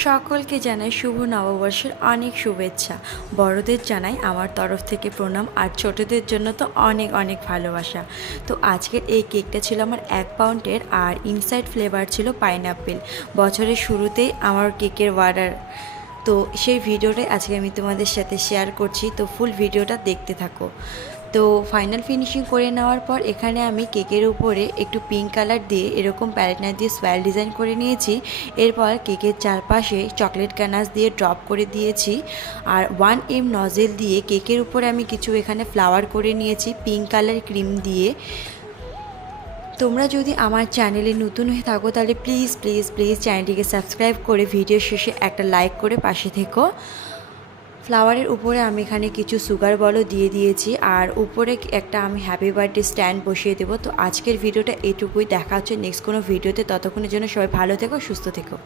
সকলকে জানাই শুভ নববর্ষের অনেক শুভেচ্ছা। বড়দের জানাই আমার তরফ থেকে প্রণাম, আর ছোটদের জন্য তো অনেক অনেক ভালোবাসা। তো আজকের এই কেকটা ছিল আমার 1 পাউন্ডের, আর ইনসাইড ফ্লেভার ছিল পাইনঅ্যাপেল। বছরের শুরুতেই আমার কেকের অর্ডার, তো সেই ভিডিওটাই আজকে আমি তোমাদের সাথে শেয়ার করছি। তো ফুল ভিডিওটা দেখতে থাকো। তো ফাইনাল ফিনিশিং করে নেওয়ার পর এখানে আমি কেকের উপরে একটু পিঙ্ক কালার দিয়ে এরকম প্যালেটনার দিয়ে সোয়াল ডিজাইন করে নিয়েছি। এরপর কেকের চারপাশে চকলেট ক্যানাস দিয়ে ড্রপ করে দিয়েছি, আর 1M নজেল দিয়ে কেকের উপরে আমি কিছু এখানে ফ্লাওয়ার করে নিয়েছি পিঙ্ক কালার ক্রিম দিয়ে। তোমরা যদি আমার চ্যানেলে নতুন হয়ে থাকো তাহলে প্লিজ প্লিজ প্লিজ চ্যানেলটিকে সাবস্ক্রাইব করে ভিডিও শেষে একটা লাইক করে পাশে থেকো। ফ্লাওয়ারের উপরে আমি এখানে কিছু সুগার বলও দিয়ে দিয়েছি, আর উপরে একটা আমি হ্যাপি বার্থডে স্ট্যান্ড বসিয়ে দেবো। তো আজকের ভিডিওটা এটুকুই, দেখা হচ্ছে নেক্সট কোনো ভিডিওতে। ততক্ষণের জন্য সবাই ভালো থেকো, সুস্থ থেকো।